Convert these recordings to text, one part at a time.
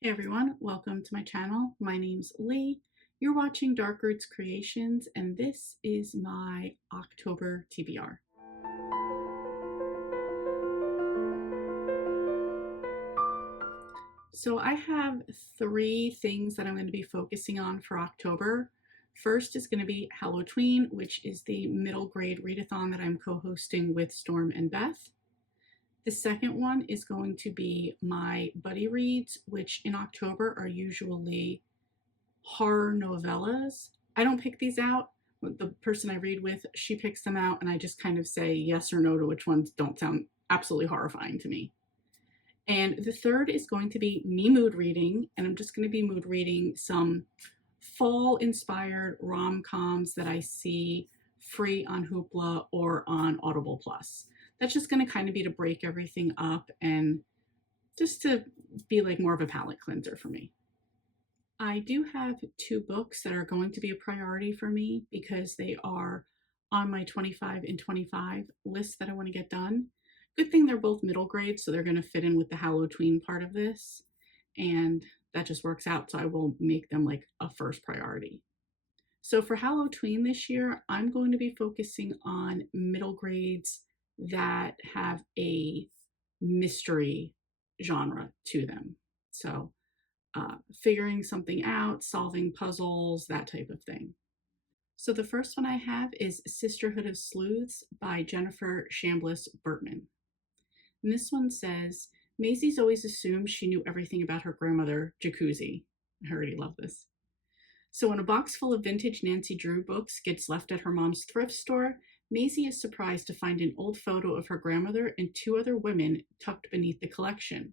Hey everyone, welcome to my channel. My name's Lee. You're watching Dark Roots Creations, and this is my October TBR. So I have three things that I'm going to be focusing on for October. First is going to be Halloween, which is the middle grade readathon that I'm co-hosting with Storm and Beth. The second one is going to be my buddy reads, which in October are usually horror novellas. I don't pick these out. The person I read with, she picks them out, and I just kind of say yes or no to which ones don't sound absolutely horrifying to me. And the third is going to be me mood reading, and I'm just going to be mood reading some fall-inspired rom-coms that I see free on Hoopla or on Audible Plus. That's just going to kind of be to break everything up and just to be like more of a palate cleanser for me. I do have two books that are going to be a priority for me because they are on my 25 and 25 list that I want to get done. Good thing they're both middle grade, so they're going to fit in with the Halloween part of this, and that just works out, so I will make them like a first priority. So for Halloween this year, I'm going to be focusing on middle grades that have a mystery genre to them. So figuring something out, solving puzzles, that type of thing. So the first one I have is Sisterhood of Sleuths by Jennifer Chambliss Burtman. And this one says, Maisie's always assumed she knew everything about her grandmother, Jacuzzi. I already love this. So when a box full of vintage Nancy Drew books gets left at her mom's thrift store, Maisie is surprised to find an old photo of her grandmother and two other women tucked beneath the collection.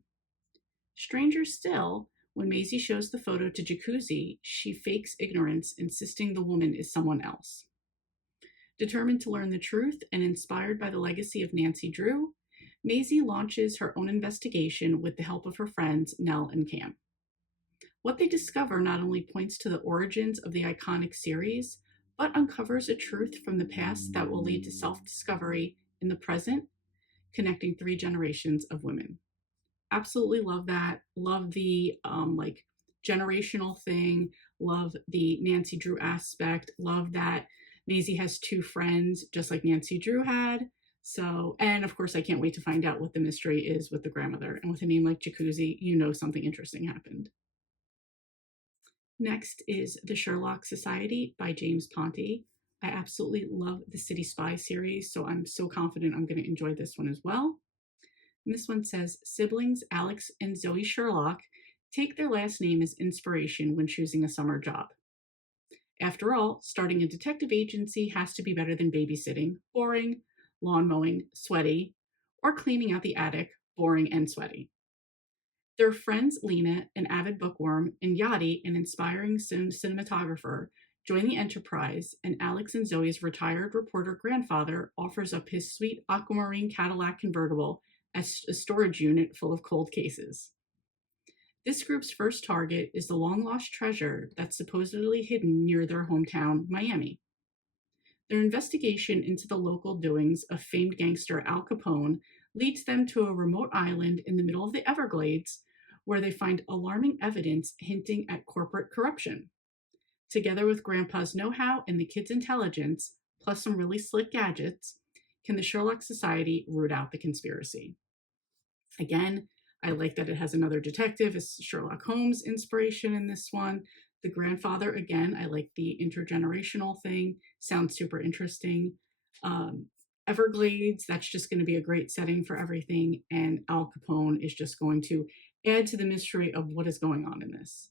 Stranger still, when Maisie shows the photo to Jacuzzi, she fakes ignorance, insisting the woman is someone else. Determined to learn the truth and inspired by the legacy of Nancy Drew, Maisie launches her own investigation with the help of her friends Nell and Cam. What they discover not only points to the origins of the iconic series, but uncovers a truth from the past that will lead to self-discovery in the present, connecting three generations of women. Absolutely love that. Love the like generational thing. Love the Nancy Drew aspect. Love that Maisie has two friends just like Nancy Drew had. So, and of course, I can't wait to find out what the mystery is with the grandmother. And with a name like Jacuzzi, you know something interesting happened. Next is The Sherlock Society by James Ponti. I absolutely love the City Spy series, so I'm so confident I'm going to enjoy this one as well. And this one says, siblings Alex and Zoe Sherlock take their last name as inspiration when choosing a summer job. After all, starting a detective agency has to be better than babysitting, boring, lawn mowing, sweaty, or cleaning out the attic, boring and sweaty. Their friends Lena, an avid bookworm, and Yadi, an inspiring cinematographer, join the enterprise, and Alex and Zoe's retired reporter grandfather offers up his sweet aquamarine Cadillac convertible as a storage unit full of cold cases. This group's first target is the long-lost treasure that's supposedly hidden near their hometown, Miami. Their investigation into the local doings of famed gangster Al Capone leads them to a remote island in the middle of the Everglades where they find alarming evidence hinting at corporate corruption. Together with Grandpa's know-how and the kids' intelligence, plus some really slick gadgets, can the Sherlock Society root out the conspiracy? Again, I like that it has another detective as Sherlock Holmes inspiration in this one. The grandfather, again, I like the intergenerational thing. Sounds super interesting. Everglades, that's just going to be a great setting for everything. And Al Capone is just going to add to the mystery of what is going on in this.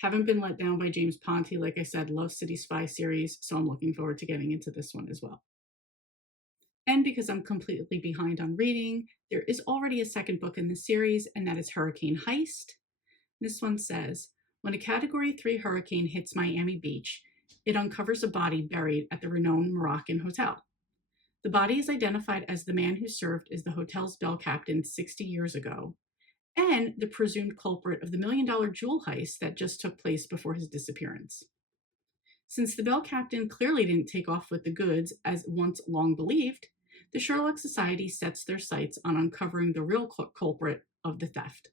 Haven't been let down by James Ponti. Like I said, love City Spy series, so I'm looking forward to getting into this one as well. And because I'm completely behind on reading, there is already a second book in the series, and that is Hurricane Heist. This one says, when a Category 3 hurricane hits Miami Beach, it uncovers a body buried at the renowned Moroccan hotel. The body is identified as the man who served as the hotel's bell captain 60 years ago, and the presumed culprit of the $1 million jewel heist that just took place before his disappearance. Since the bell captain clearly didn't take off with the goods as once long believed, the Sherlock Society sets their sights on uncovering the real culprit of the theft.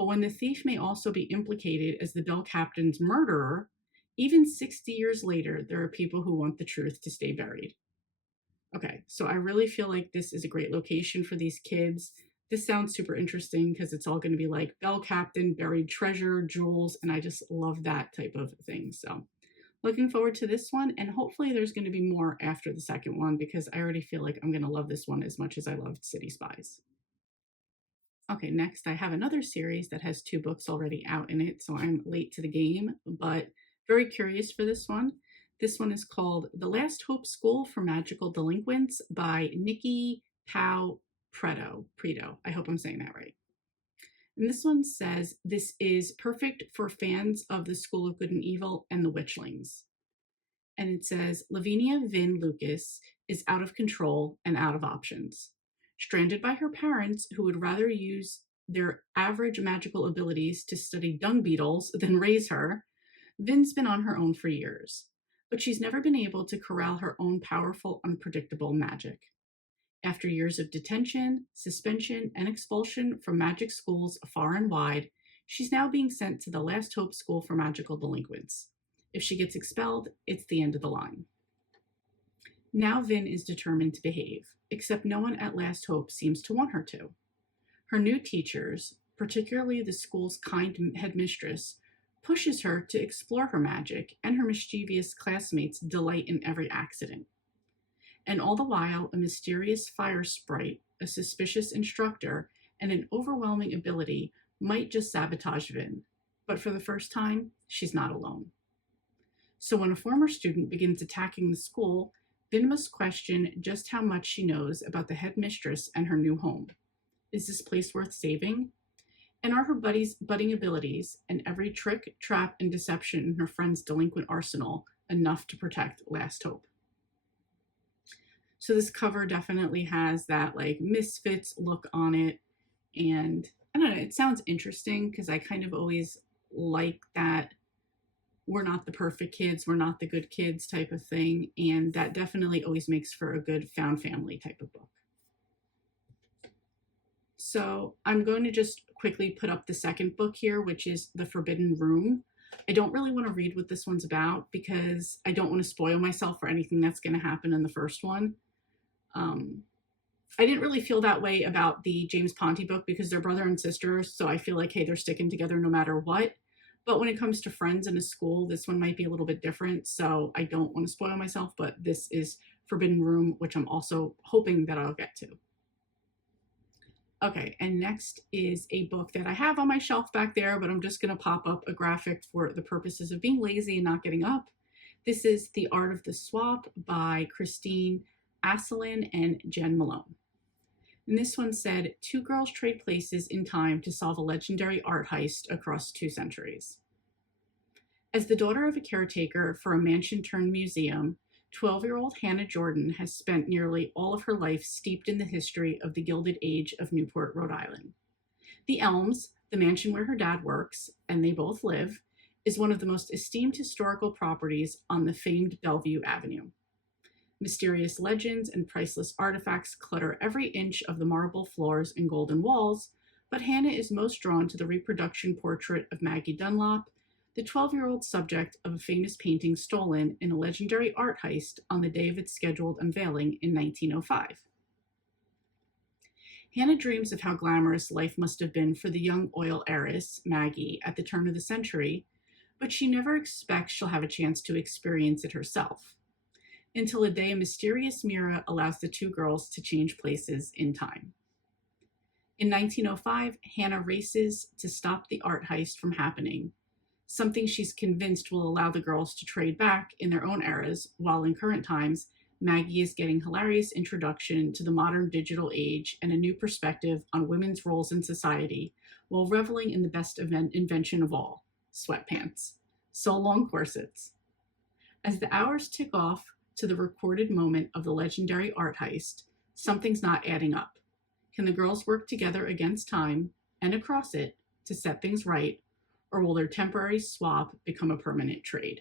But when the thief may also be implicated as the Bell captain's murderer, even 60 years later, there are people who want the truth to stay buried. Okay, so I really feel like this is a great location for these kids. This sounds super interesting because it's all going to be like Bell Captain, buried treasure, jewels, and I just love that type of thing. So looking forward to this one, and hopefully there's going to be more after the second one because I already feel like I'm going to love this one as much as I loved City Spies. Okay, next I have another series that has 2 books already out in it, so I'm late to the game, but very curious for this one. This one is called The Last Hope School for Magical Delinquents by Nikki Pau Preto. I hope I'm saying that right. And this one says this is perfect for fans of the School of Good and Evil and the Witchlings. And it says Lavinia Vin Lucas is out of control and out of options. Stranded by her parents, who would rather use their average magical abilities to study dung beetles than raise her, Vin's been on her own for years. But she's never been able to corral her own powerful, unpredictable magic. After years of detention, suspension, and expulsion from magic schools far and wide, she's now being sent to the Last Hope School for Magical Delinquents. If she gets expelled, it's the end of the line. Now Vin is determined to behave, except no one at Last Hope seems to want her to. Her new teachers, particularly the school's kind headmistress, pushes her to explore her magic, and her mischievous classmates delight in every accident. And all the while, a mysterious fire sprite, a suspicious instructor, and an overwhelming ability might just sabotage Vin. But for the first time, she's not alone. So when a former student begins attacking the school, Vin must question just how much she knows about the headmistress and her new home. Is this place worth saving? And are her budding abilities and every trick, trap, and deception in her friend's delinquent arsenal enough to protect Last Hope? So this cover definitely has that like Misfits look on it. And I don't know, it sounds interesting because I kind of always like that we're not the perfect kids, we're not the good kids type of thing. And that definitely always makes for a good found family type of book. So I'm going to just quickly put up the second book here, which is The Forbidden Room. I don't really want to read what this one's about because I don't want to spoil myself for anything that's going to happen in the first one. I didn't really feel that way about the James Ponti book because they're brother and sister, so I feel like, hey, they're sticking together no matter what. But when it comes to friends in a school, this one might be a little bit different, so I don't want to spoil myself, but this is Forbidden Room, which I'm also hoping that I'll get to. Okay, and next is a book that I have on my shelf back there, but I'm just going to pop up a graphic for the purposes of being lazy and not getting up. This is The Art of the Swap by Christine Asselin and Jen Malone. And this one said, 2 girls trade places in time to solve a legendary art heist across 2 centuries. As the daughter of a caretaker for a mansion-turned-museum, 12-year-old Hannah Jordan has spent nearly all of her life steeped in the history of the Gilded Age of Newport, Rhode Island. The Elms, the mansion where her dad works, and they both live, is one of the most esteemed historical properties on the famed Bellevue Avenue. Mysterious legends and priceless artifacts clutter every inch of the marble floors and golden walls, but Hannah is most drawn to the reproduction portrait of Maggie Dunlop, the 12-year-old subject of a famous painting stolen in a legendary art heist on the day of its scheduled unveiling in 1905. Hannah dreams of how glamorous life must have been for the young oil heiress, Maggie, at the turn of the century, but she never expects she'll have a chance to experience it herself, until a day a mysterious mirror allows the 2 girls to change places in time. In 1905, Hannah races to stop the art heist from happening, something she's convinced will allow the girls to trade back in their own eras, while in current times, Maggie is getting hilarious introduction to the modern digital age and a new perspective on women's roles in society, while reveling in the best invention of all, sweatpants. So long corsets. As the hours tick off to the recorded moment of the legendary art heist, something's not adding up. Can the girls work together against time and across it to set things right, or will their temporary swap become a permanent trade?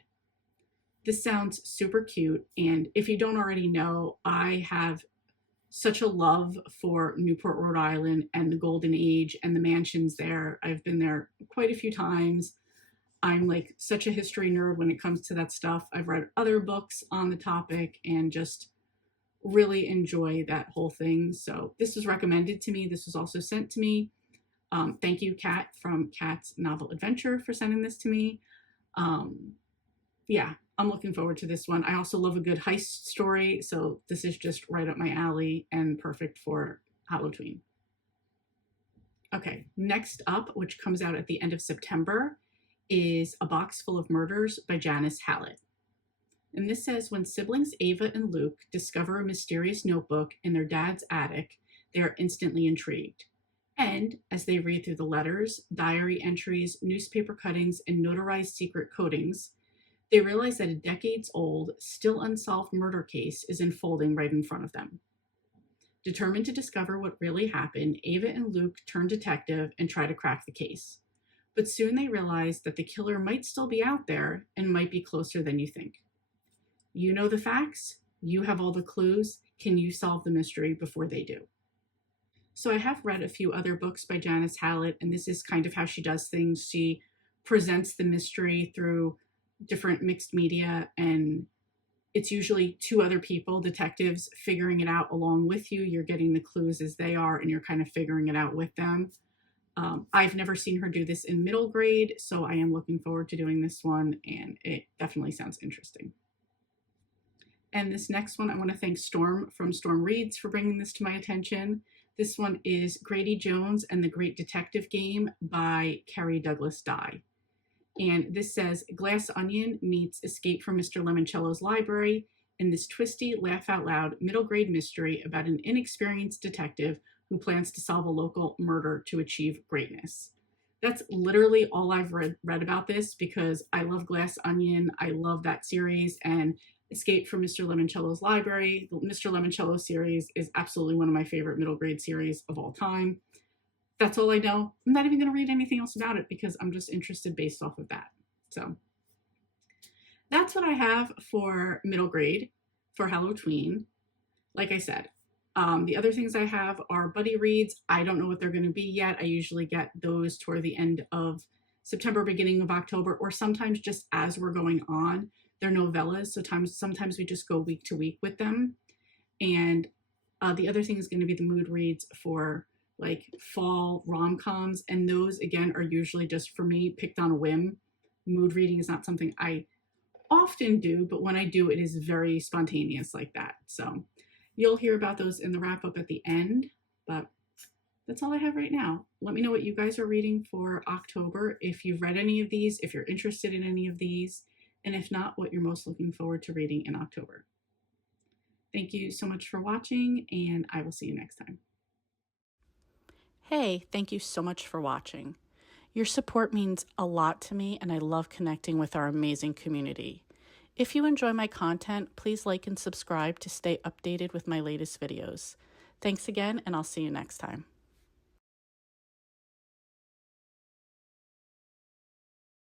This sounds super cute, and if you don't already know, I have such a love for Newport, Rhode Island and the Golden Age and the mansions there. I've been there quite a few times. I'm like such a history nerd when it comes to that stuff. I've read other books on the topic and just really enjoy that whole thing. So this was recommended to me. This was also sent to me. Thank you, Kat from Kat's Novel Adventure, for sending this to me. Yeah, I'm looking forward to this one. I also love a good heist story, so this is just right up my alley and perfect for Halloween. Okay, next up, which comes out at the end of September, is A Box Full of Murders by Janice Hallett. And this says, when siblings Ava and Luke discover a mysterious notebook in their dad's attic, they are instantly intrigued. And as they read through the letters, diary entries, newspaper cuttings, and notarized secret codings, they realize that a decades-old, still unsolved murder case is unfolding right in front of them. Determined to discover what really happened, Ava and Luke turn detective and try to crack the case. But soon they realize that the killer might still be out there and might be closer than you think. You know the facts, you have all the clues, can you solve the mystery before they do? So I have read a few other books by Janice Hallett, and this is kind of how she does things. She presents the mystery through different mixed media, and it's usually two other people, detectives, figuring it out along with you. You're getting the clues as they are, and you're kind of figuring it out with them. I've never seen her do this in middle grade, so I am looking forward to doing this one, and it definitely sounds interesting. And this next one, I want to thank Storm from Storm Reads for bringing this to my attention. This one is Grady Jones and the Great Detective Game by Carrie Douglas Dye. And this says, Glass Onion meets Escape from Mr. Lemoncello's Library in this twisty, laugh-out-loud middle-grade mystery about an inexperienced detective who plans to solve a local murder to achieve greatness. That's literally all I've read about this, because I love Glass Onion. I love that series, and Escape from Mr. Lemoncello's Library, the Mr. Lemoncello series, is absolutely one of my favorite middle grade series of all time. That's all I know. I'm not even going to read anything else about it because I'm just interested based off of that. So that's what I have for middle grade for Halloween. Like I said, the other things I have are buddy reads. I don't know what they're going to be yet. I usually get those toward the end of September, beginning of October, or sometimes just as we're going on. They're novellas, so sometimes we just go week to week with them. And the other thing is going to be the mood reads for like fall rom-coms, and those again are usually just for me picked on a whim. Mood reading is not something I often do, but when I do, it is very spontaneous like that. So you'll hear about those in the wrap up at the end, but that's all I have right now. Let me know what you guys are reading for October, if you've read any of these, if you're interested in any of these, and if not, what you're most looking forward to reading in October. Thank you so much for watching, and I will see you next time. Hey, thank you so much for watching. Your support means a lot to me, and I love connecting with our amazing community. If you enjoy my content, please like and subscribe to stay updated with my latest videos. Thanks again, and I'll see you next time.